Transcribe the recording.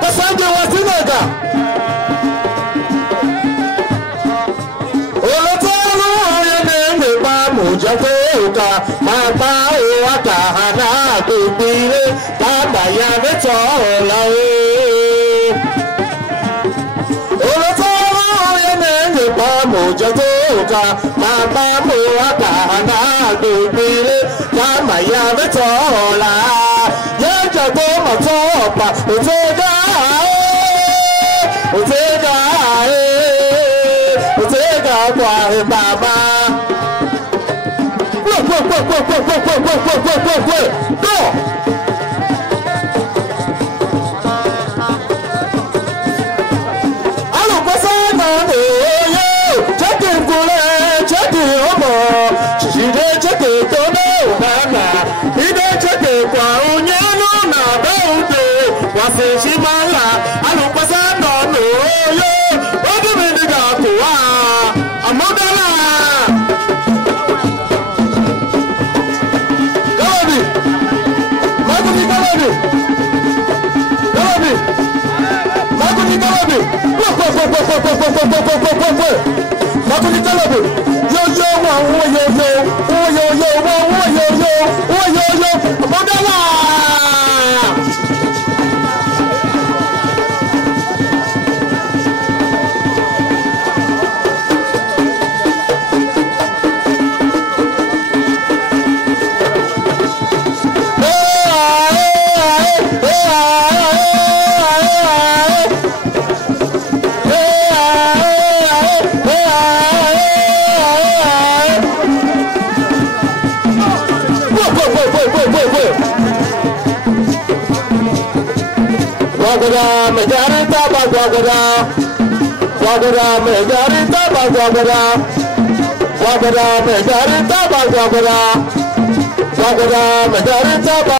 Kasanje wasinaga olotoro yene ba mujakoka mapa owaka hana gbire baba ya beto la olotoro yene ba mujakoka mapa owaka hana gbire baba ya beto la yeja to matopa otega kwa baba go alo pasana yo check omo chide check to no nana ide check kwa unyano na baude wase shimala alo pasana no yo odu mendiga kwa amodala Wagada mejarita bagwagada wagada mejarita bagwagada wagada mejarita bagwagada wagada mejarita